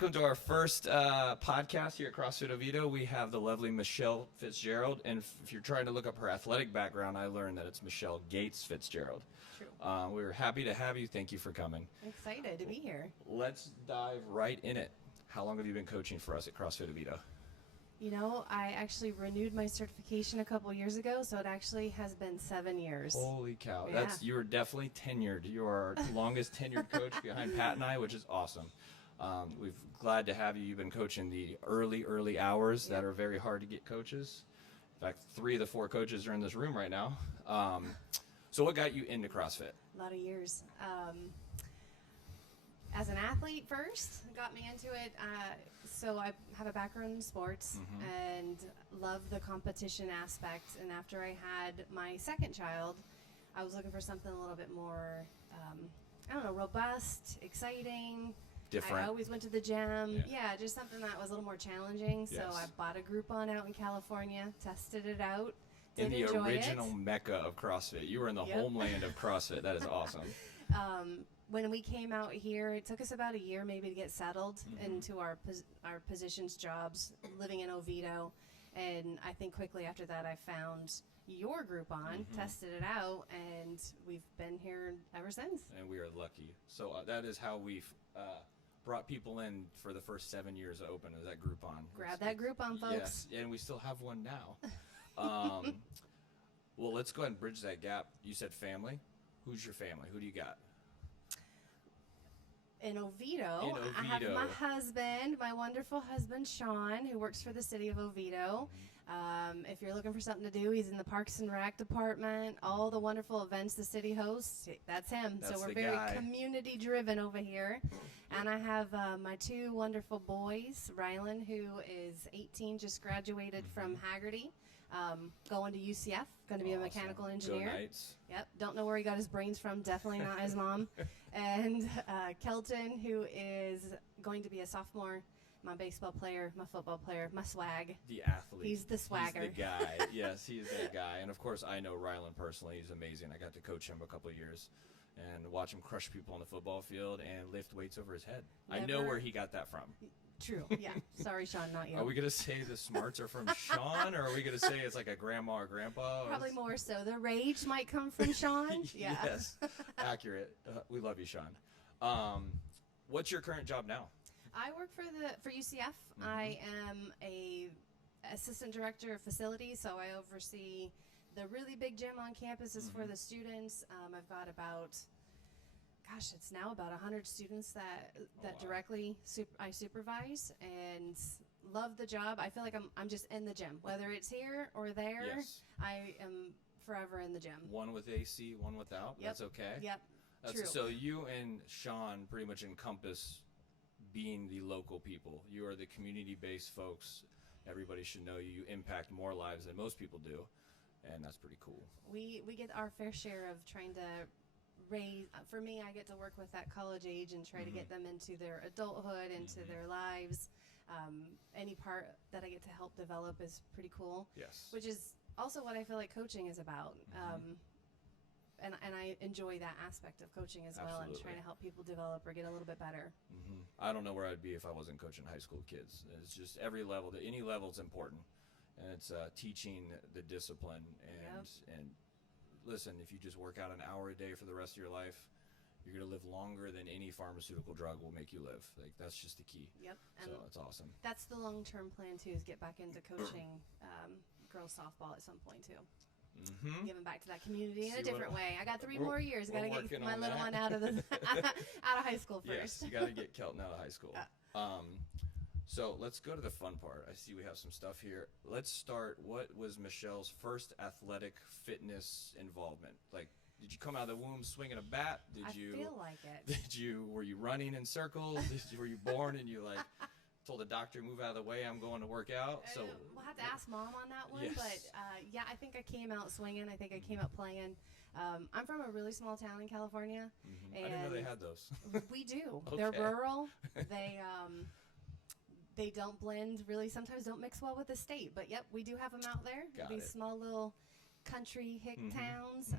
welcome to our first podcast here at CrossFit Oviedo. We have the lovely Michelle Fitzgerald, and if you're trying to look up her athletic background, I learned that it's Michelle Gates Fitzgerald. True. We're happy to have you. Thank you for coming. Excited to be here. Let's dive right in it. How long have you been coaching for us at CrossFit Oviedo? You know, I actually renewed my certification a couple years ago, so it actually has been 7 years. Holy cow. Yeah. You are definitely tenured. You are our longest tenured coach behind Pat and I, which is awesome. We're glad to have you. You've been coaching the early hours that are very hard to get coaches. In fact, 3 of the 4 coaches are in this room right now. So what got you into CrossFit? A lot of years. As an athlete first, got me into it. So I have a background in sports and love the competition aspect. And after I had my second child, I was looking for something a little bit more, robust, exciting. Different. I always went to the gym. Yeah. Just something that was a little more challenging. So Yes. I bought a Groupon out in California, tested it out. In the enjoy original mecca of CrossFit. You were in the Yep. homeland of CrossFit. That is awesome. When we came out here, it took us about a year maybe to get settled into our positions, jobs, living in Oviedo. And I think quickly after that, I found your Groupon, tested it out, and we've been here ever since. And we are lucky. So that is how we've brought people in for the first 7 years of open, is that Groupon. Grab that Groupon, folks. Yes, and we still have one now. Well, let's go ahead and bridge that gap. You said family. Who's your family? Who do you got? In Oviedo, I have my husband, my wonderful husband, Sean, who works for the city of Oviedo. If you're looking for something to do, he's in the Parks and Rec department. All the wonderful events the city hosts, that's him. That's so we're the very guy. community driven over here. And I have my 2 wonderful boys, Rylan, who is 18, just graduated from Haggerty, going to UCF, going to be a mechanical engineer. Go Knights. Yep, don't know where he got his brains from, definitely not his mom. And Kelton, who is going to be a sophomore, my baseball player, my football player, my swag. The athlete. He's the swagger. He's the guy. Yes, he's that guy. And of course, I know Rylan personally. He's amazing. I got to coach him a couple of years and watch him crush people on the football field and lift weights over his head. I know where he got that from. True, yeah. Sorry, Sean, not you. Are we going to say the smarts are from Sean, or are we going to say it's like a grandma or grandpa? Probably more so. The rage might come from Sean. Yeah. Yes, accurate. We love you, Sean. What's your current job now? I work for UCF. I am a assistant director of facilities, so I oversee the really big gym on campus is for the students. I've got it's now about 100 students that wow. directly I supervise and love the job. I feel like I'm just in the gym, whether it's here or there. Yes. I am forever in the gym. One with AC, one without. Yep. That's okay. Yep. True. So you and Sean pretty much encompass being the local people. You are the community-based folks. Everybody should know you. You impact more lives than most people do, and that's pretty cool. We get our fair share of trying to raise. For me, I get to work with that college age and try to get them into their adulthood, into their lives. Any part that I get to help develop is pretty cool. Yes. Which is also what I feel like coaching is about. And I enjoy that aspect of coaching as well, and trying to help people develop or get a little bit better. I don't know where I'd be if I wasn't coaching high school kids. It's just every level, any level is important, and it's teaching the discipline. And listen, if you just work out an hour a day for the rest of your life, you're going to live longer than any pharmaceutical drug will make you live. Like, that's just the key. Yep. So And that's awesome. that's the long-term plan too, is get back into coaching girls softball at some point too. Giving back to that community in a different way. I got 3 more years. Got to get my little one out of out of high school first. Yes, you got to get Kelton out of high school. So let's go to the fun part. I see we have some stuff here. Let's start. What was Michelle's first athletic fitness involvement? Like, did you come out of the womb swinging a bat? I feel like it. Were you running in circles? Were you born and you like told the doctor, move out of the way, I'm going to work out? So we'll have to ask Mom on that one. Yes. But yeah, I think I came out swinging. I think I came out playing. I'm from a really small town in California. I didn't know they had those. We do. Okay. They're rural. They don't blend really. Sometimes don't mix well with the state. But yep, we do have them out there. Got These it. small little country hick towns.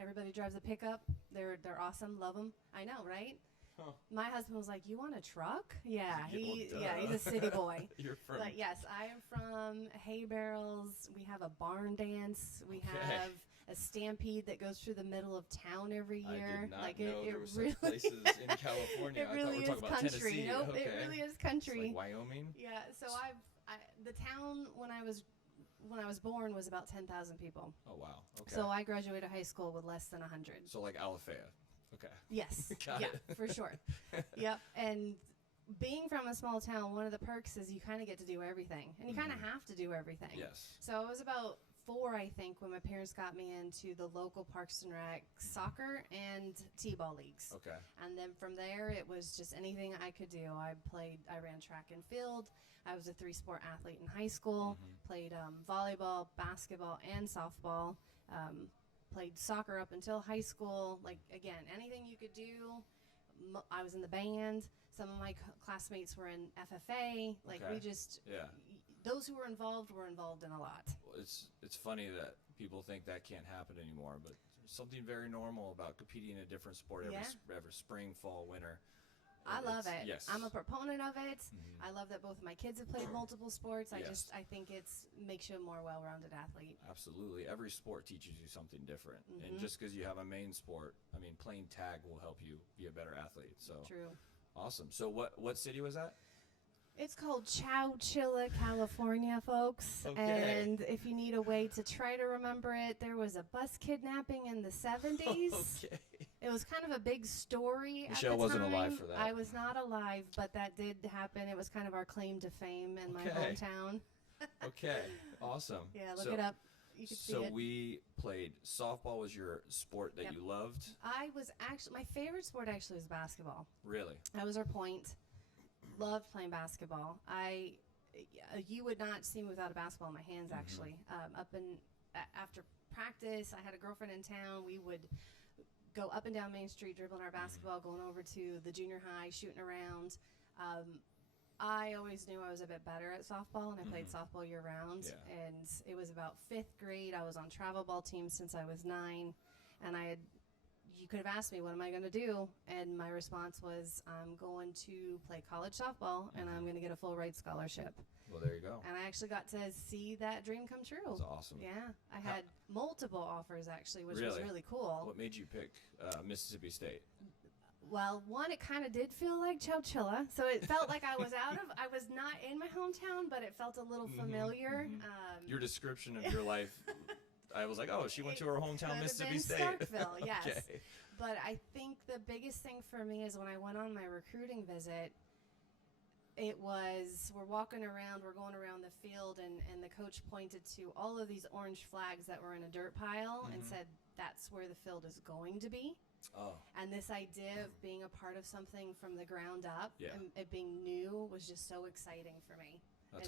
Everybody drives a pickup. They're awesome. Love them. I know, right? Huh. My husband was like, "You want a truck?" Yeah, Yeah, he's a city boy. You're from. But yes, I am from hay barrels. We have a barn dance. We have a stampede that goes through the middle of town every year. I did not like know it there were really, such places in California. it I really thought we were is talking about country. Tennessee. Nope, Okay. it really is It's country. like Wyoming. Yeah, so the town when I was born was about 10,000 people. Oh wow. Okay. So I graduated high school with less than 100. So like Alafaya. Okay. Yes. Got yeah, it. for sure. Yep. And being from a small town, one of the perks is you kind of get to do everything, and you kind of have to do everything. Yes. So I was about 4, I think, when my parents got me into the local Parks and Rec soccer and t-ball leagues. Okay. And then from there, it was just anything I could do. I ran track and field. I was a 3-sport athlete in high school. Played volleyball, basketball, and softball. Played soccer up until high school. Like, again, anything you could do. I was in the band. Some of my classmates were in FFA. Like, Okay. we just, Yeah. those who were involved in a lot. Well, it's funny that people think that can't happen anymore, but there's something very normal about competing in a different sport every spring, fall, winter. I love it. Yes. I'm a proponent of it. I love that both of my kids have played multiple sports. Yes. I think makes you a more well-rounded athlete. Absolutely. Every sport teaches you something different. And just because you have a main sport, I mean, playing tag will help you be a better athlete. So True. awesome. So what city was that? It's called Chowchilla, California, folks. Okay. And if you need a way to try to remember it, there was a bus kidnapping in the 70s. Okay. It was kind of a big story. Michelle at the wasn't time. alive for that. I was not alive, but that did happen. It was kind of our claim to fame in my Okay. hometown. Okay. Awesome. Yeah, look it up. You can see So it. we played softball was your sport that Yep. you loved? I was actually, my favorite sport actually was basketball. Really? That was our point. Loved playing basketball. You would not see me without a basketball in my hands, actually. After practice, I had a girlfriend in town. We would go up and down Main Street, dribbling our basketball, going over to the junior high, shooting around. I always knew I was a bit better at softball, and I played softball year-round. Yeah. And it was about 5th grade. I was on travel ball teams since I was 9, and you could have asked me, what am I going to do? And my response was, I'm going to play college softball, and I'm going to get a full ride scholarship. Well, there you go. And I actually got to see that dream come true. That's awesome. Yeah. I had multiple offers, actually, which was really cool. What made you pick Mississippi State? Well, one, it kind of did feel like Chowchilla. So it felt like I was not in my hometown, but it felt a little familiar. Your description of your life, I was like, oh, she went to her hometown, Mississippi State. Starkville, yes. Okay. But I think the biggest thing for me is when I went on my recruiting visit, we're walking around, we're going around the field, and the coach pointed to all of these orange flags that were in a dirt pile and said, that's where the field is going to be. Oh. And this idea of being a part of something from the ground up and it being new was just so exciting for me.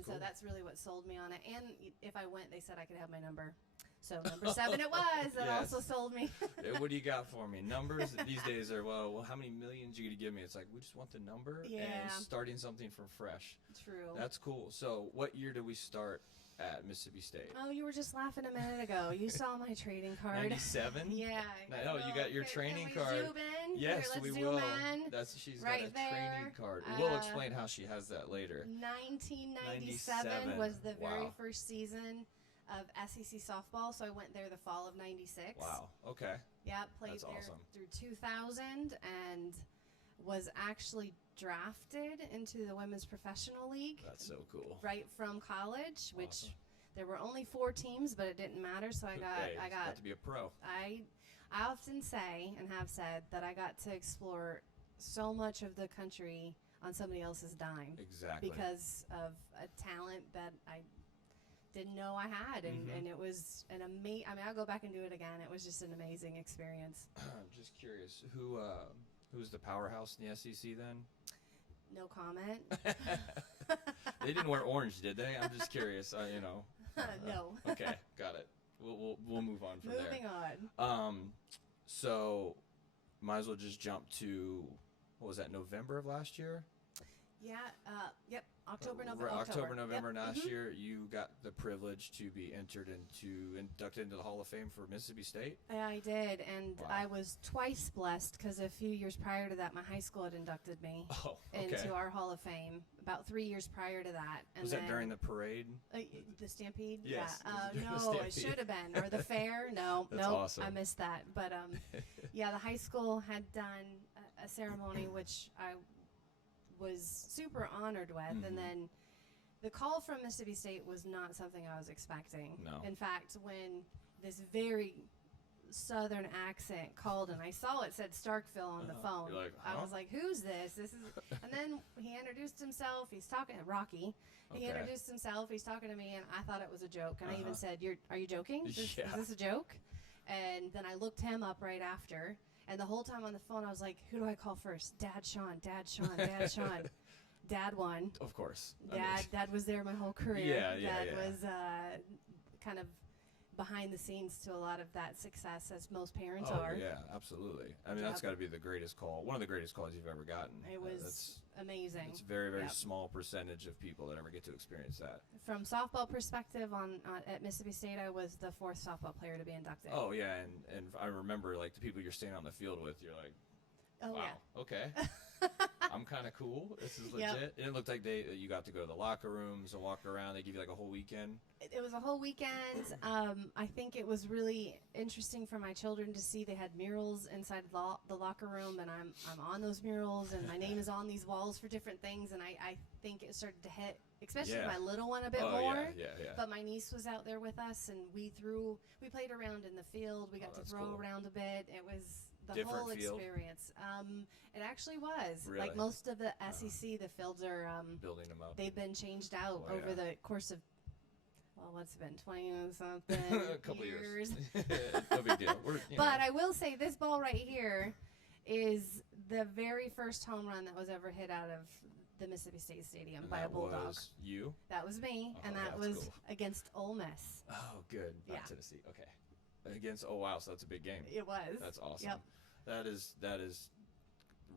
So that's really what sold me on it. And if I went, they said I could have my number. So number 7 it was. That also sold me. What do you got for me? Numbers these days are, well, how many millions you going to give me? It's like, we just want the number and starting something from fresh. True. That's cool. So what year did we start at Mississippi State? Oh, you were just laughing a minute ago. You saw my trading card. 97? Yeah. No, you got your training can we card. Zoom in? Yes, Here, we let's will. zoom in. She's Right got a training there. card. We'll explain how she has that later. 1997 was the very Wow. first season of SEC softball, so I went there the fall of 96. Wow. Okay. Yeah, played That's there awesome. through 2000 and was actually drafted into the Women's Professional League. That's so cool. Right from college, which Awesome. there were only 4 teams, but it didn't matter, so I got to be a pro. I often say and have said that I got to explore so much of the country on somebody else's dime. Exactly. Because of a talent that I didn't know I had, and it was an amazing. I mean, I'll go back and do it again. It was just an amazing experience. I'm just curious, who's the powerhouse in the SEC then? No comment. They didn't wear orange, did they? I'm just curious. No. Okay, got it. We'll move on from Moving there. So might as well just jump to, what was that, November of last year? Yeah. Yep. October, November Yep. last year, you got the privilege to be inducted into the Hall of Fame for Mississippi State. Yeah, I did, and Wow. I was twice blessed because a few years prior to that, my high school had inducted me into our Hall of Fame. About 3 years prior to that, and was that during the parade? The Stampede? Yes. Yeah. No, Stampede. it should have been, or the fair. No, That's nope, awesome. I missed that. But yeah, the high school had done a ceremony which I was super honored with, and then the call from Mississippi State was not something I was expecting. No. In fact, when this very southern accent called and I saw it said Starkville on the phone, You're like, I was like, who's this? This is, and then he introduced himself. He's talking Rocky. He introduced himself. He's talking to me, and I thought it was a joke. And I even said, are you joking? Is this a joke? And then I looked him up right after. And the whole time on the phone, I was like, who do I call first? Dad Sean, Dad Sean, Dad Sean. Dad won. Of course. Dad was there my whole career. Dad was kind of behind the scenes to a lot of that success, as most parents are. Yeah, absolutely. I mean, that's got to be the greatest call, one of the greatest calls you've ever gotten. It was amazing. It's a very, very small percentage of people that ever get to experience that. From softball perspective, at Mississippi State, I was the 4th softball player to be inducted. Oh, yeah, and I remember, like, the people you're standing on the field with, you're like, wow, okay. I'm kind of cool. This is legit. Yep. And it looked like you got to go to the locker rooms and walk around. They give you like a whole weekend. It was a whole weekend. I think it was really interesting for my children to see. They had murals inside the locker room, and I'm on those murals, and my name is on these walls for different things. And I think it started to hit, especially my little one, a bit more. Yeah. But my niece was out there with us, and we played around in the field. We got to throw around a bit. It was the different whole field? Experience. It actually was. Really? Like most of the SEC, the fields are building them up. they've been changed out over the course of, well, what's it been, 20 something a couple years. No big deal. But I will say this ball right here is the very first home run that was ever hit out of the Mississippi State Stadium by a Bulldog. That was you? That was me, and that was against Ole Miss. Oh, good. Not Tennessee. Okay. Against, oh, wow, so that's a big game. It was. That's awesome. Yep. That is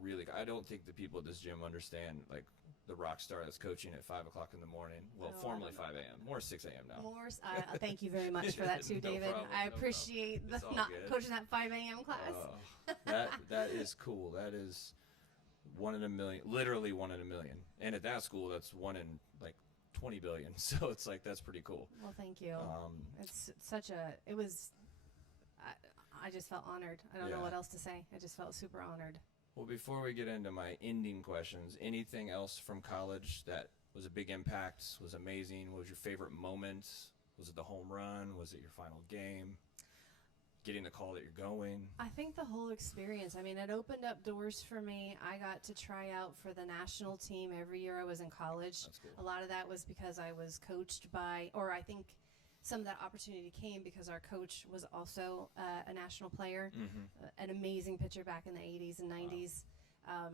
really, I don't think the people at this gym understand, like, the rock star that's coaching at 5 o'clock in the morning. Well, formerly 5 a.m. More 6 a.m. now. Thank you very much for that too, No David. problem, I appreciate not coaching that 5 a.m. class. That is cool. That is 1 in a million, literally 1 in a million. And at that school, that's 1 in like 20 billion. So it's like, that's pretty cool. Well, thank you. It's such it was, I just felt honored. I don't know what else to say. I just felt super honored. Well, before we get into my ending questions, anything else from college that was a big impact, was amazing? What was your favorite moment? Was it the home run? Was it your final game? Getting the call that you're going? I think the whole experience. I mean, it opened up doors for me. I got to try out for the national team every year I was in college. That's cool. A lot of that was because I was coached by, or I think some of that opportunity came because our coach was also a national player, an amazing pitcher back in the 80s and 90s. Wow.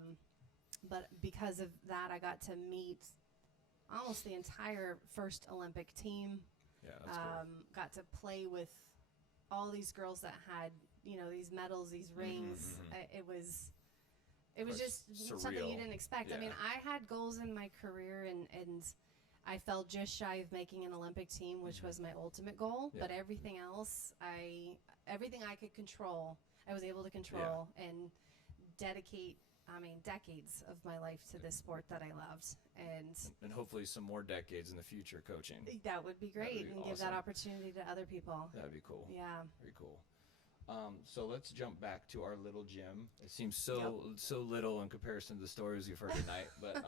But because of that, I got to meet almost the entire first Olympic team. Yeah, that's cool. Got to play with all these girls that had, these medals, these rings. It was just surreal. something you didn't expect. Yeah. I mean, I had goals in my career, and I fell just shy of making an Olympic team, which was my ultimate goal. Yeah. But everything else, everything I could control, I was able to control and dedicate, decades of my life to this sport that I loved. And hopefully some more decades in the future coaching. That would be great, and awesome. give that opportunity to other people. That'd be cool. Yeah. Very cool. So let's jump back to our little gym. It seems so little in comparison to the stories you've heard tonight. But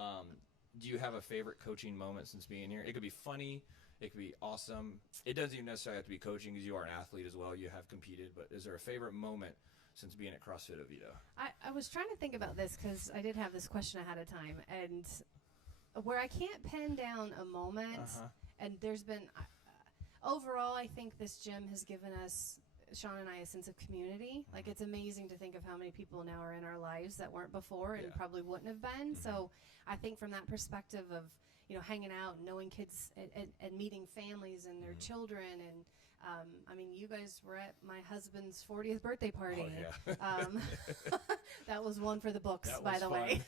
do you have a favorite coaching moment since being here? It could be funny. It could be awesome. It doesn't even necessarily have to be coaching because you are an athlete as well. You have competed. But is there a favorite moment since being at CrossFit Oviedo? I was trying to think about this because I did have this question ahead of time. And where I can't pin down a moment, and there's been, overall, I think this gym has given us, Sean and I, a sense of community. Like, it's amazing to think of how many people now are in our lives that weren't before and probably wouldn't have been. So I think from that perspective of, hanging out and knowing kids and meeting families and their children, and I mean, you guys were at my husband's 40th birthday party. Oh, yeah. That was one for the books, That by was the fun. way.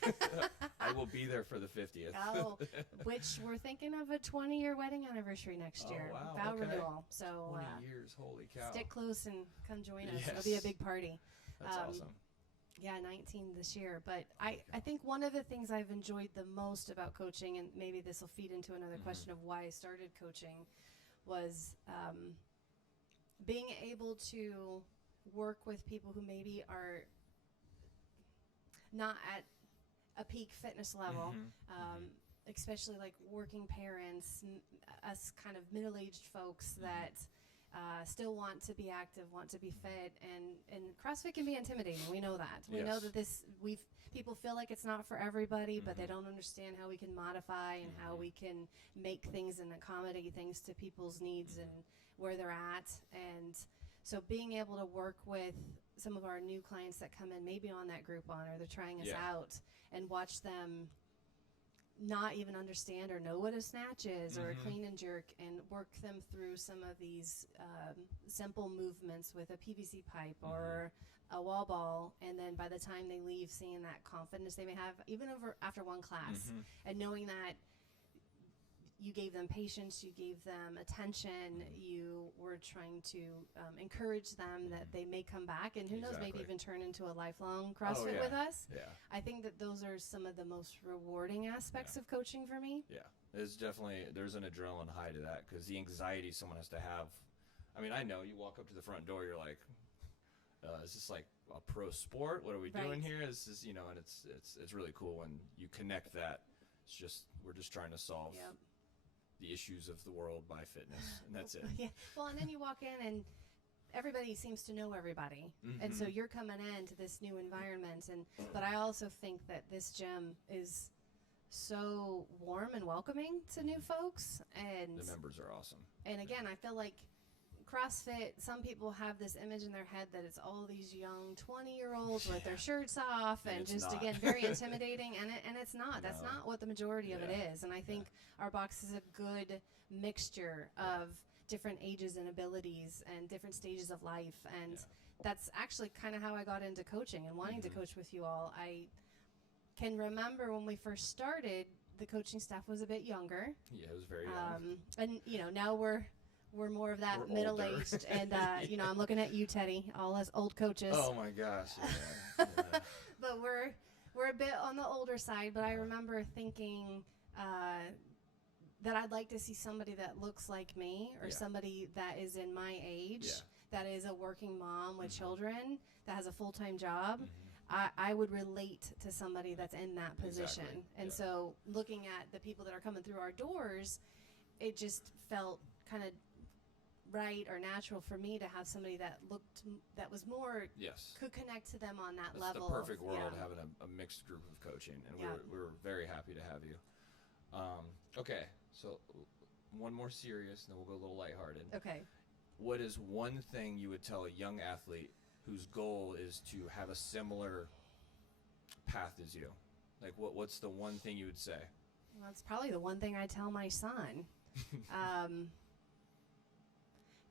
I will be there for the 50th. Oh, which we're thinking of a 20-year wedding anniversary next year. Oh, wow. Vow Okay. renewal. So 20 years, holy cow. stick close and come join us. Yes. It'll be a big party. That's awesome. Yeah, 19 this year. But I think one of the things I've enjoyed the most about coaching, and maybe this will feed into another question of why I started coaching, was being able to work with people who maybe are not at a peak fitness level, especially like working parents, us kind of middle-aged folks that still want to be active, want to be fit, and CrossFit can be intimidating. We know that. We know that people feel like it's not for everybody, but they don't understand how we can modify and how we can make things and accommodate things to people's needs and where they're at. And so being able to work with some of our new clients that come in maybe on that Groupon or they're trying us out and watch them not even understand or know what a snatch is or a clean and jerk, and work them through some of these simple movements with a PVC pipe or a wall ball, and then by the time they leave, seeing that confidence they may have even after one class, and knowing that you gave them patience, you gave them attention, you were trying to encourage them that they may come back, and who knows, maybe even turn into a lifelong CrossFit with us. Yeah. I think that those are some of the most rewarding aspects of coaching for me. Yeah. There's an adrenaline high to that, because the anxiety someone has to have. I mean, I know you walk up to the front door, you're like, is this like a pro sport? What are we doing here? Is this, and it's really cool when you connect that. It's just, we're just trying to solve the issues of the world by fitness, and that's it. Yeah. Well, and then you walk in and everybody seems to know everybody, and so you're coming into this new environment. But I also think that this gym is so warm and welcoming to new folks, and The members are awesome. And again, I feel like CrossFit, some people have this image in their head that it's all these young 20-year-olds with their shirts off and just, again, very intimidating. And it's not. That's not what the majority of it is. And I think our box is a good mixture of different ages and abilities and different stages of life. And that's actually kind of how I got into coaching and wanting to coach with you all. I can remember when we first started, the coaching staff was a bit younger. Yeah, it was very young. And, now we're more of that middle-aged, and I'm looking at you, Teddy, all us old coaches. Oh my gosh! Yeah. But we're a bit on the older side. But I remember thinking that I'd like to see somebody that looks like me, or somebody that is in my age, that is a working mom with children, that has a full-time job. I would relate to somebody that's in that position. And so looking at the people that are coming through our doors, it just felt kind of right or natural for me to have somebody that was more could connect to them on that level. It's the perfect world, having a mixed group of coaching, and we're very happy to have you. Okay, so one more serious, and then we'll go a little lighthearted. Okay. What is one thing you would tell a young athlete whose goal is to have a similar path as you? Like, what's the one thing you would say? Well, it's probably the one thing I tell my son.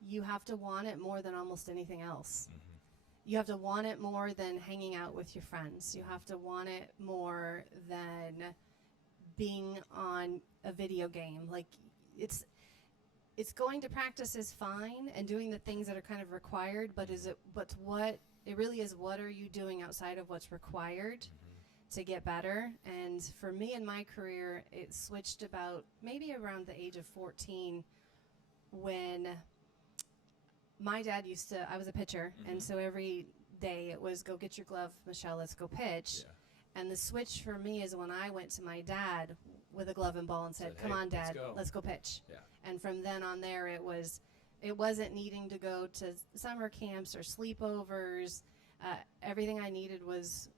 You have to want it more than almost anything else. You have to want it more than hanging out with your friends. You have to want it more than being on a video game. Like, it's going to practice is fine, and doing the things that are kind of required, but what it really is, what are you doing outside of what's required to get better? And for me in my career, it switched about maybe around the age of 14, when my dad I was a pitcher, and so every day it was, go get your glove, Michelle, let's go pitch. And the switch for me is when I went to my dad with a glove and ball and said, come on, Dad, let's go pitch. And from then on there, it wasn't needing to go to summer camps or sleepovers. Everything I needed was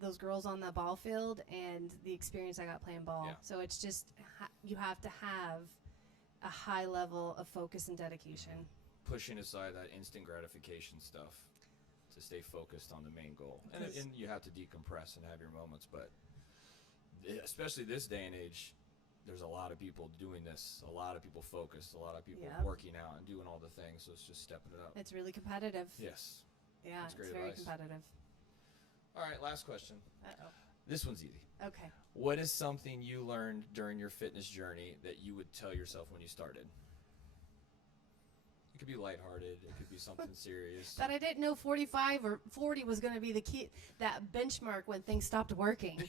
those girls on the ball field and the experience I got playing ball. So it's just, you have to have a high level of focus and dedication. Pushing aside that instant gratification stuff to stay focused on the main goal. And you have to decompress and have your moments, but especially this day and age, there's a lot of people doing this, a lot of people focused, a lot of people Yep. working out and doing all the things. So it's just stepping it up. It's really competitive. Yes. Yeah, That's it's great very advice. competitive. All right, last question. Uh-oh. This one's easy. Okay. What is something you learned during your fitness journey that you would tell yourself when you started? It could be lighthearted. It could be something serious. That I didn't know 45 or 40 was going to be the key, that benchmark when things stopped working.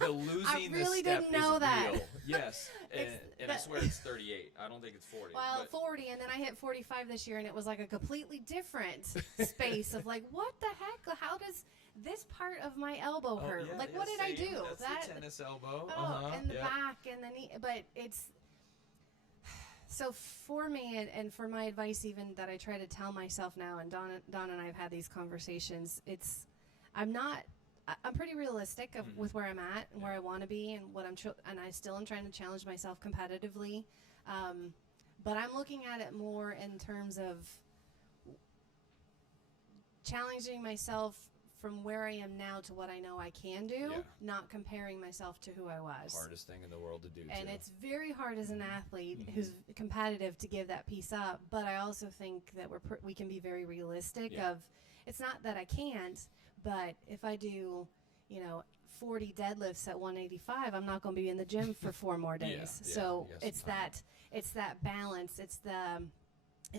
The losing I really the step didn't know is that. real. Yes. And I that- swear it's 38. I don't think it's 40. Well, but 40, and then I hit 45 this year, and it was like a completely different space of like, what the heck? How does this part of my elbow Oh, hurt? yeah, like, yeah, what did I same. do? That's the tennis elbow. Oh, and the yeah. back and the knee. But it's so for me, and for my advice, even that I try to tell myself now, and Don and I have had these conversations. I'm pretty realistic of, with where I'm at and where I want to be, and what and I still am trying to challenge myself competitively. But I'm looking at it more in terms of challenging myself from where I am now to what I know I can do, Yeah. not comparing myself to who I was. Hardest thing in the world to do. And too. it's very hard as an athlete who's competitive to give that piece up. But I also think that we can be very realistic Yeah. of, it's not that I can't, but if I do, 40 deadlifts at 185, I'm not going to be in the gym for 4 more days. Yeah, So yes, it's that balance. It's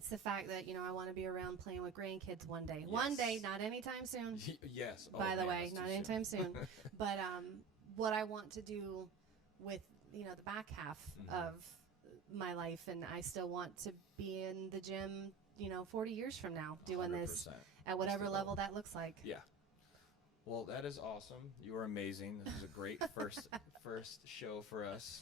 the fact that, I want to be around playing with grandkids one day. Yes. One day, not anytime soon. Yes. Oh, By the man, way, that's not too anytime soon. soon. But what I want to do with, the back half of my life, and I still want to be in the gym, 40 years from now, doing this 100%. at whatever the goal. level that looks like. Yeah. Well, that is awesome. You are amazing. This was a great first show for us.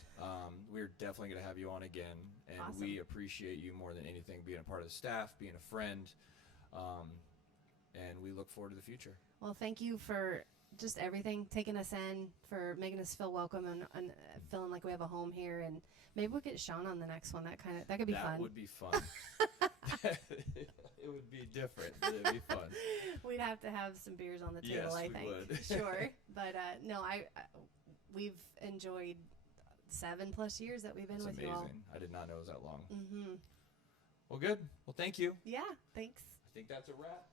We're definitely going to have you on again, and Awesome. we appreciate you more than anything, being a part of the staff, being a friend, and we look forward to the future. Well, thank you for just everything, taking us in, for making us feel welcome and feeling like we have a home here. And maybe we'll get Sean on the next one. That could be fun. That would be fun. It would be different. It'd be fun. We'd have to have some beers on the table, Yes, I we think. would. Sure. But no, we've enjoyed 7+ years that we've been That's with amazing. you all. I did not know it was that long. Mm-hmm. Well, good. Well, thank you. Yeah, thanks. I think that's a wrap.